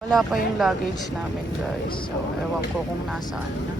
Wala pa yung luggage namin, guys. So, ewan ko kung nasaan na.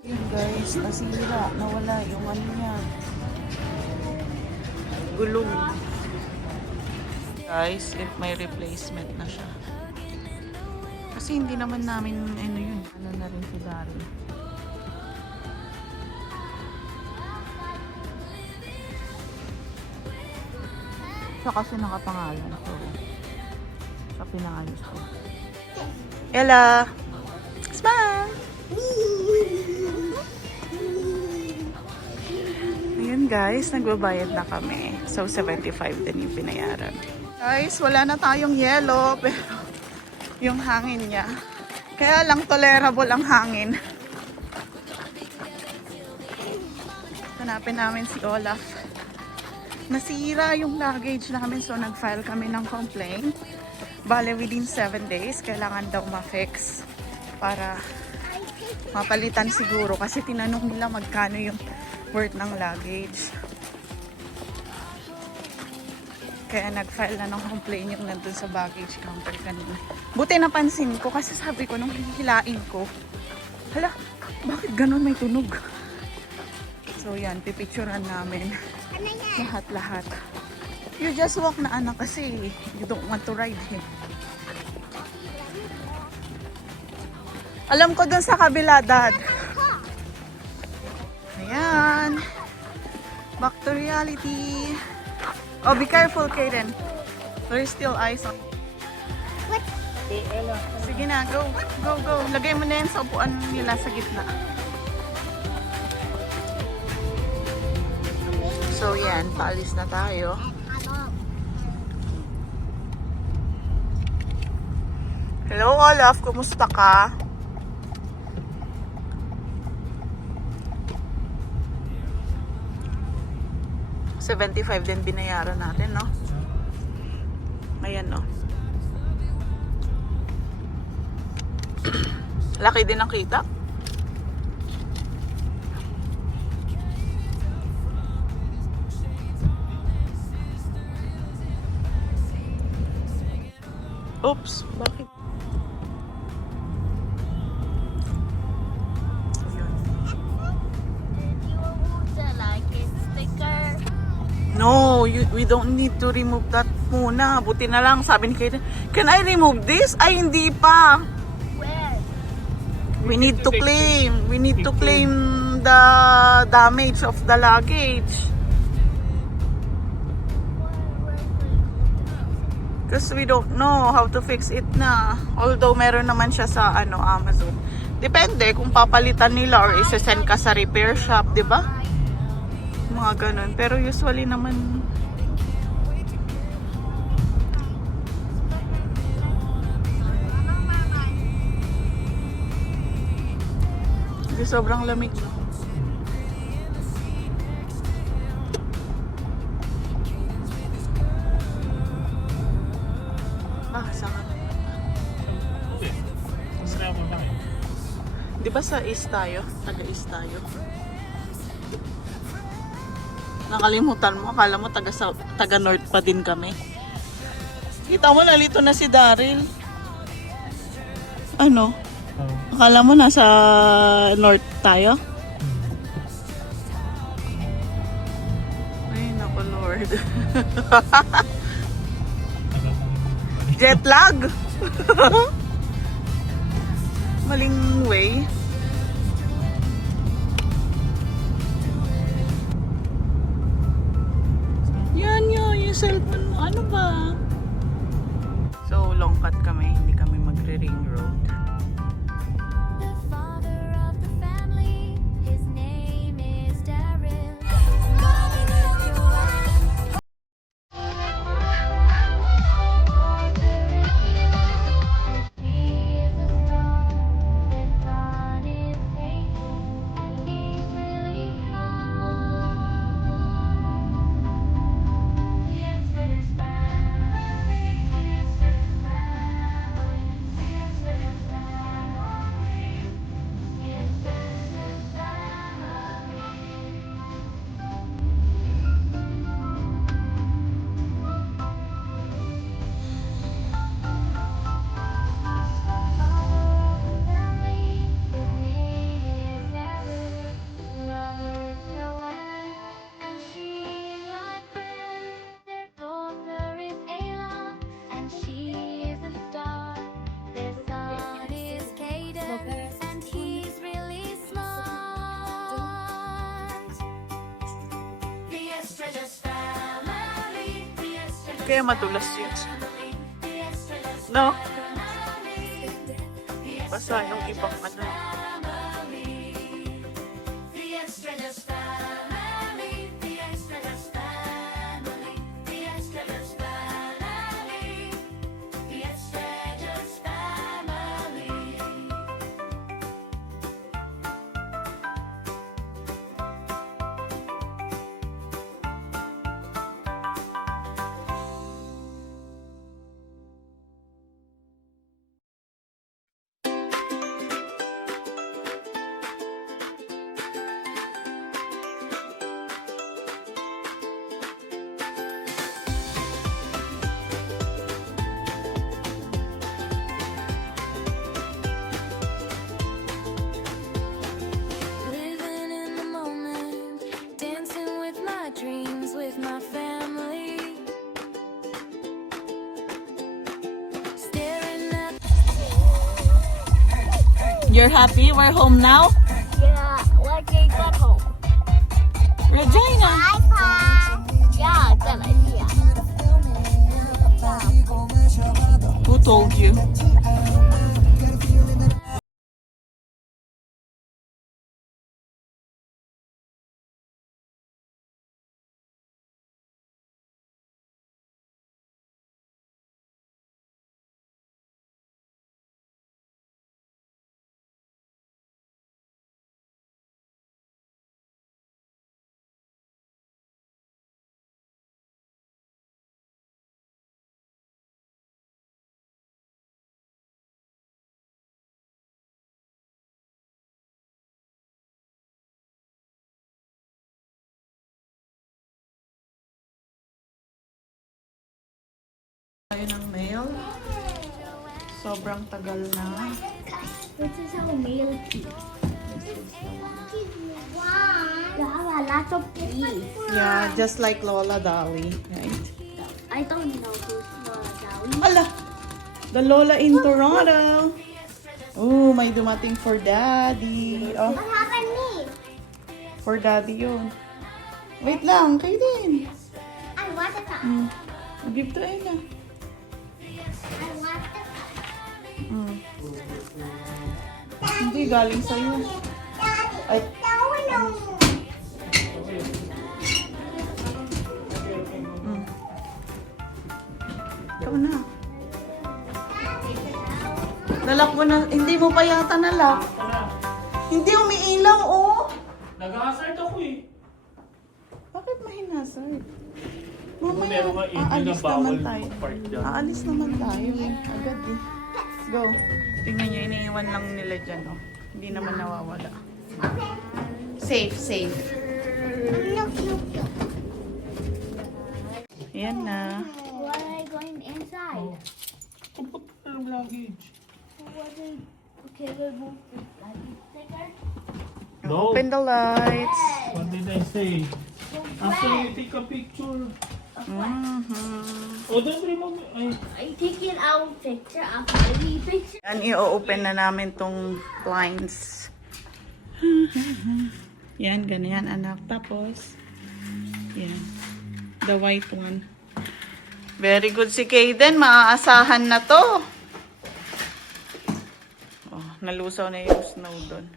Yun guys, nasira, nawala yung ano niya. Gulong. Guys, if may replacement na siya. Kasi hindi naman namin, ano yun, ano na rin si Daryl. Siya kasi nakapangalan. So, siya pinangalis ko. Ella! Smile! Ayun guys, nagbabayad na kami. So, 75 din yung binayaran. Guys, wala na tayong yellow, pero yung hangin niya. Kaya lang tolerable ang hangin. Hanapin namin si Olaf. Nasira yung luggage namin, so nag-file kami ng complaint. Bale, within 7 days, kailangan daw ma-fix para mapalitan siguro. Kasi tinanong nila magkano yung worth ng luggage. Kaya nag-file na ng complaint yung nandun sa baggage counter kanina. Buti napansin ko kasi sabi ko nung hihilain ko, hala, bakit ganun may tunog? So yan, pipicturean namin lahat-lahat. You just walk na anak kasi you don't want to ride him. Alam ko dun sa kabila, Dad. Ayan. Back to reality. Oh, be careful, Kaden. There's still ice on. What? Sige na, go. Go, go. Lagay mo na yan sa upuan nila sa gitna. So, yan. Paalis na tayo. Hello, Olaf. Kumusta ka? $75 din binayaran natin, no? Ayan, no? Laki din ang kita. Oops, bakit? No, we don't need to remove that muna. Buti na lang, sabi ni Kaden, can I remove this? Ay, hindi pa. Where? We need to claim. We need to claim the damage of the luggage. Because we don't know how to fix it na. Although meron naman siya sa Amazon. Depende kung papalitan nila or isa-send ka sa repair shop, 'di ba? Mga ganun. Pero usually naman kasi sobrang lamig, no? Saan? Di ba sa east tayo? Taga-east tayo. Nakalimutan mo, akala mo taga-north pa din kami. Kita mo, nalito na si Daryl. Ano? Akala mo nasa north tayo? Ay, naku Lord. Jet lag? Maling way. Yan yung cellphone mo. Ano ba? So, long cut kami. Hindi kami magre-ring road. Kaya madulas yun. No? Basta yung ibang ano. Living in the moment, dancing with my dreams, with my family. Staring at You're happy? We're home now? Yeah, like I got home. Regina! Bye, Pa. Yeah, good idea. Who told you? Tayo ng mail. Sobrang tagal na. This is our meal tea. Yeah, lots of tea. Yeah, just like Lola Dolly, right? I don't know who's Dolly. Ala! The Lola in Toronto. Oh, may dumating for Daddy. Oh, What happened me? for Daddy yun. Wait lang, kayo din. I want the cup. Give to Ella. I want the cup. Hindi, galing sa'yo. Ay, No. ikaw na. Nalak mo na, hindi mo pa yata nalak. Hindi umiilaw, oh. Nag-hazard ako eh. Bakit mahinasay? Meron Mamaya, nga email na aalis bawal naman tayo. mag-park dyan. Aalis naman tayo eh. Agad eh. Go. Tingnan nyo, iniiwan lang nila dyan, oh. Hindi naman nawawala. Safe, safe. Ayan na. Why are I going inside? Kapot na ng luggage. Okay, we'll move the luggage sticker. No. Open the lights. What did I say? After you take a picture. Mhm. O, don't remember. Ay, I taking our picture after the picture. Yan, i-open na namin tong blinds. Yan, ganyan anak. Tapos, yan. The white one. Very good si Kaden. Maaasahan na to. Oh, nalusaw na yung snow doon.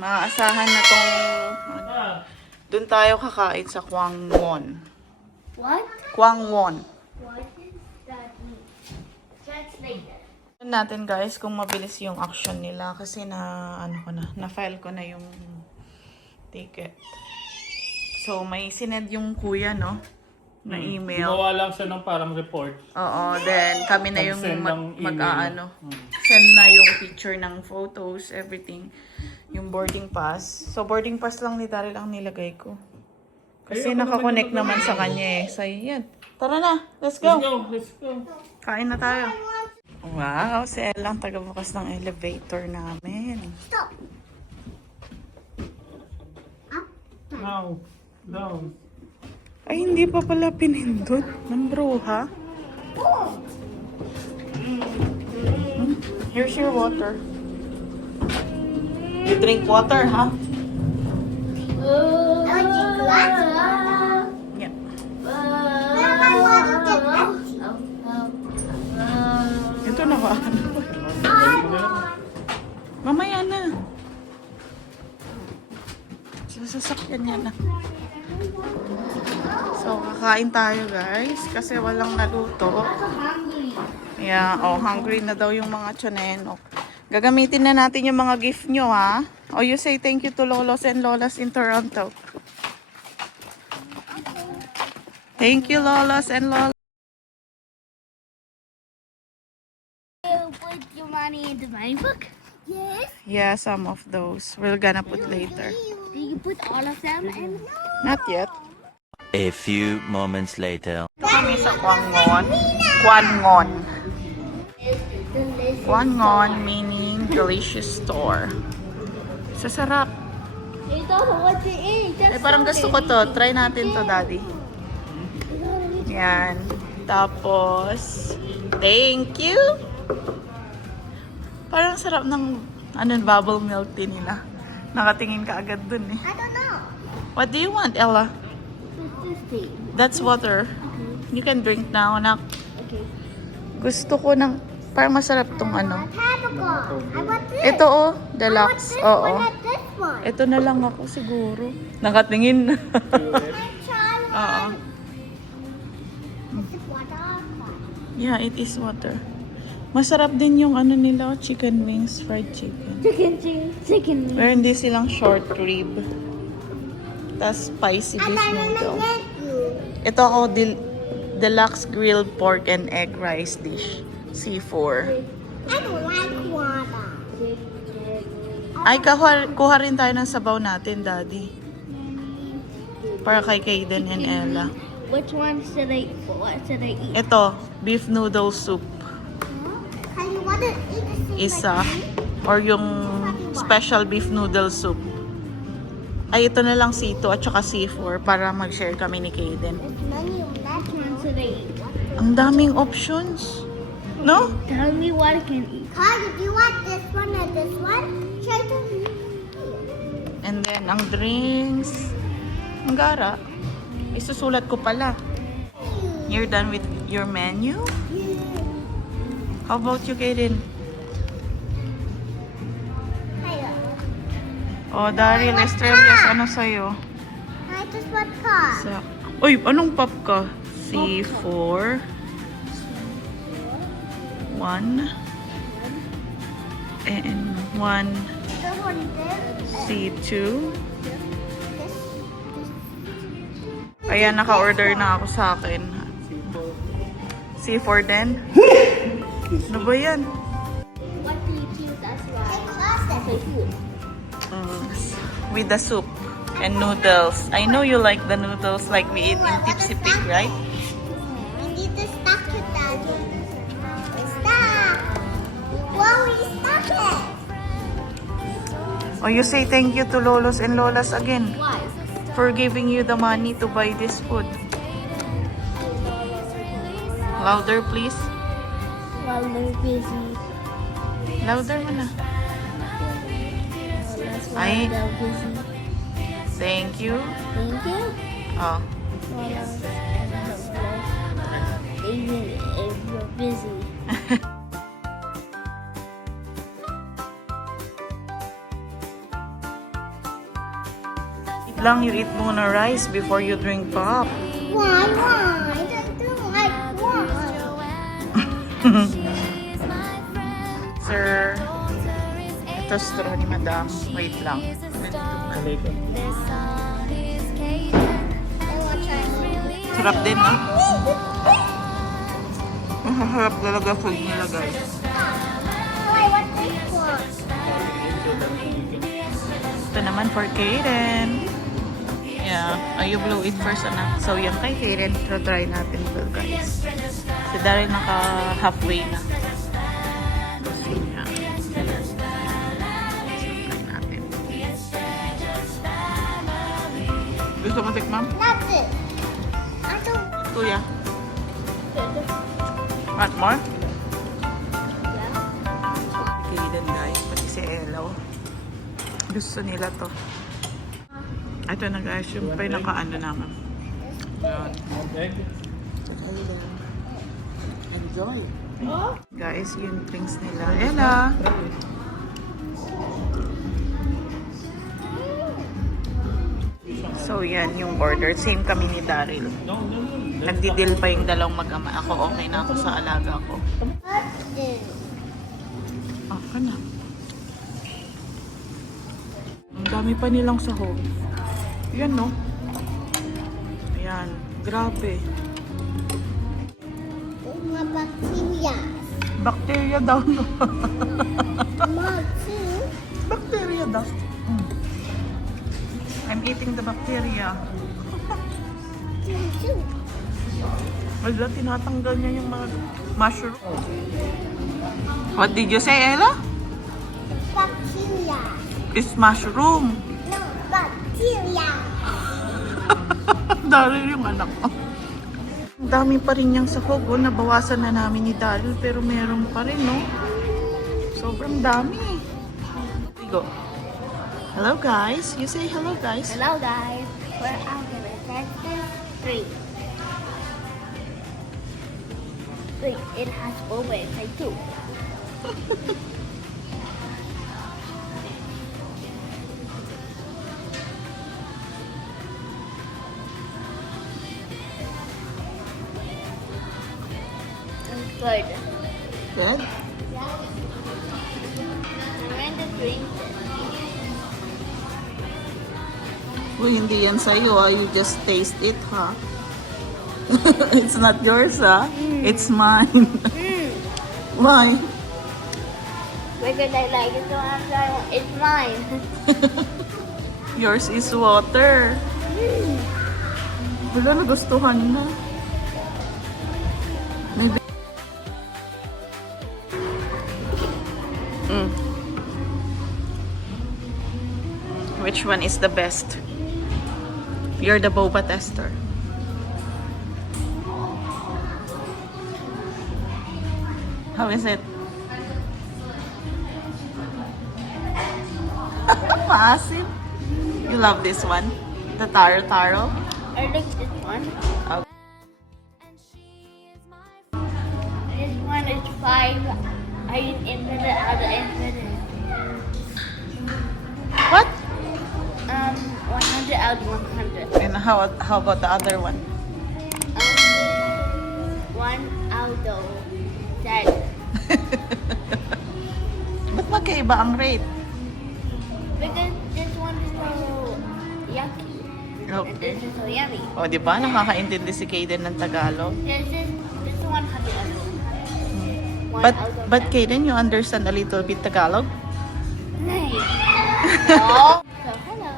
Maaasahan na tong... ah. Doon tayo kakain sa Kwangwon. What? Kwangwon. What does that mean? Translator. Tignan natin guys kung mabilis yung action nila kasi na-file ko na yung ticket. So may sinend yung kuya no na email. Gumawa lang siya ng parang report. Oo, then kami na yung Nag-send ng email. mag-aano. Send na yung picture ng photos, everything. Yung boarding pass. So boarding pass lang ni Daryl ang nilagay ko. Kasi Ayun, nakakonect naman sa kanya eh. So yan. Tara na, let's go. Let's go, let's go. Kain na tayo. Wow, si Ella ang tagabukas ng elevator namin. Stop. Now, down. Ay, hindi pa pala pinindot ng bruha. Here's your water. You drink water, ha? I like glass. Yeah. I want to yan na. So, kakain tayo guys. Kasi walang naluto. Yeah, hungry na daw yung mga tsunenok. Gagamitin na natin yung mga gift nyo, ha? You say thank you to Lolos and Lolas in Toronto. Thank you, Lolos and Lolas. You put your money into my book? Yes. Yeah, some of those. We're gonna put later. Do you put all of them in? Not yet. A few moments later. Ito kami sa Kwangon. Kwangon. Kwangon meaning delicious store. Sasarap. You don't know what to eat. Eh, parang gusto ko to. Try natin to, Daddy. Yan. Tapos, thank you. Parang sarap ng bubble milk tea nila. Nakatingin ka agad dun eh. I don't know. What do you want, Ella? 50. That's water. You can drink now, anak. Okay. Gusto ko ng, parang masarap tong ano. Tropical. I want this. Ito I want deluxe. this Oo. one and this one. Ito na lang ako siguro. Nakatingin. I try Oo. one. This is water. Yeah, it is water. Masarap din yung ano nila, chicken wings, fried chicken. Chicken. Pero hindi silang short rib. Tapos spicy beef noodle. Ito ako, deluxe grilled pork and egg rice dish. C4. I don't like water. Ay, kuha rin tayo ng sabaw natin, Daddy. Para kay Kaden and Ella. Which one should I? What should I eat? Ito, beef noodle soup. You want to eat the soup Isa. like me? Or yung special beef noodle soup. Ay, ito na lang C2 at saka C4 para mag-share kami ni Kaden. Which one should I eat? Ang daming options. No? Tell me what I can eat. Carl, if you want this one or this one, try to And then, ang drinks. Ang gara. Isusulat ko pala. You're done with your menu? How about you, Kaden? Daryl Estrellas, ano sa'yo? I just want car. Sa... Uy, anong pop ka? C4. 1. And 1 This one this. C2. Ayan, naka-order na ako sa akin. C4 din? Ano ba yan? What do you choose as well? Say food. With the soup and noodles. I know you like the noodles like we eat in Tipsy Pig, right? We need to stack it, Daddy. Stack. Well, we stack it. You say thank you to Lolos and Lolas again Why? for giving you the money to buy this food. Louder, please. Well, they're busy. Louder mo na. That's Ay. they're busy. Thank you. Thank you. Oh. Even if you're busy. Eat lang, you eat muna rice before you drink pop. Why? I don't like why. Sir, ito straw ni Madam. Wait lang. Later. Sarap din, no? Masarap talaga food nila, guys. I want this one. Ito naman for Kaden. Yeah. You blow it first, anak. So, yan kay Kaden. So, try natin ito, guys. Si Daryl naka-halfway na. Kasi niya. So, try natin. Gusto mo tikmam? Not this. I don't. Kuya. Want more? Kaden, guys. Pati si Ella. Gusto nila to. Ito na, guys. Yung pinaka-ano naman. Yan. Egg. Enjoy. Guys, yung drinks nila. Ella. So, yan yung order. Same kami ni Daryl. Nagdidil pa yung dalawang mag-ama. Ako, okay na ako sa alaga ko. What's this? Ako na. Ang dami pa nilang sahog. Yan, no? Ayan. Grabe. Mga bacteria. Bacteria daw, no? Mom, too. Bacteria daw. Mm. I'm eating the bacteria. Too. Wala, tinatanggal niya yung mga mushroom. What did you say, Ella? Bacteria. It's mushroom. No, bacteria. Daryl yung anak ko. Ang dami pa rin niyang sahog. Oh. Nabawasan na namin ni Daryl pero meron pa rin, no? Sobrang dami. We go. Hello, guys. You say hello, guys. Hello, guys. We're out in the Texas street. Wait, it has over inside too. It's good. Good? Yeah. I'm going to drink it. Uy, hindi yan sa'yo, ah. You just taste it, ha? It's not yours, ha? It's mine. Why? Because I like it so much, it's mine. Yours is water. Wala, nagustuhan na. Maybe. Which one is the best? You're the boba tester. How is it? Massive. You love this one? The taro taro? I like this one. Oh. This one is 5. I invented other invented. What? 100 out of 100. And how about the other one? 1 out of 10. Ba't magkaiba ang rate? Because this one is so yucky. And Okay. this is so yummy. O, di ba? Nakakaintindi si Kaden ng Tagalog. This 100 out of 1 But, out of but 10. Kaden, you understand a little bit Tagalog? Nice. No. So hello.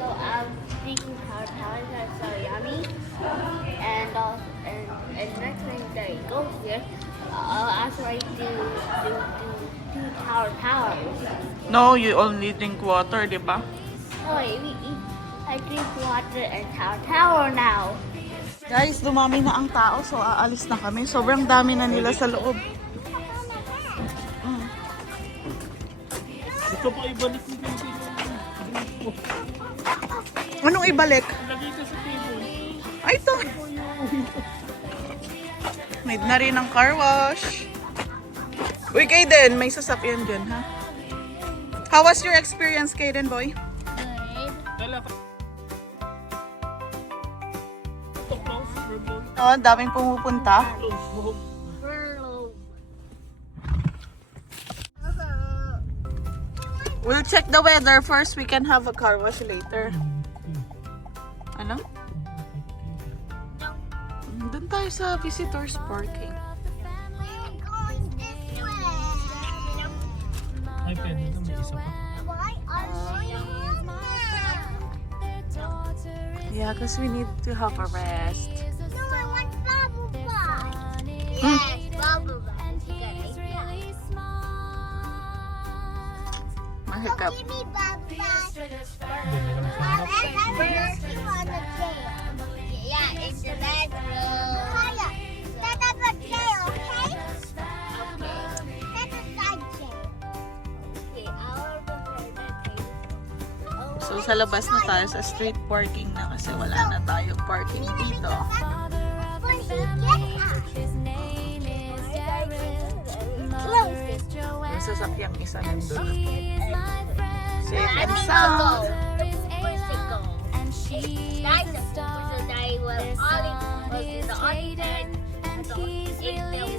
So I'm speaking how towers are so yummy. And next time that you go here, I'll try to do towers. No, you only drink water, di ba? Oh, I drink water and tower now. Guys, dumami na ang tao, so aalis na kami. Sobrang dami na nila sa loob. Ito pa ibalik mo dito. Anong ibalik? Lagay ko sa table. Ay, ito. Made na rin ang car wash. Uy, Kaden, may sasakyan dyan, ha? How was your experience, Kaden, boy? Kala ka. Ito close. We're both Oh, daming pumupunta. close. We'll check the weather first. We can have a car wash later. Ano? Doon tayo sa visitors parking. We're going this way. Ay, pwede ito. May isa pa. Why are you Yeah, because we need to have a rest. No, I want bubble butt. Yes, bubble butt. Mahikap. Give me bubble butt. Hindi na lang siya. I will you on the chair. Yeah, it's the bedroom. Kaya, set up a chair, okay? Okay. Set a side chair. Okay, I'll prepare the table. So sa labas na tayo sa street parking na kasi wala na tayong parking dito. When he gets up. Close it. Yung sasakyang isa nandun. I Safe and mean, sound. go. Where's it go? She's Nice. a star. So they will Their all sun was is the only fading, and so he's if they really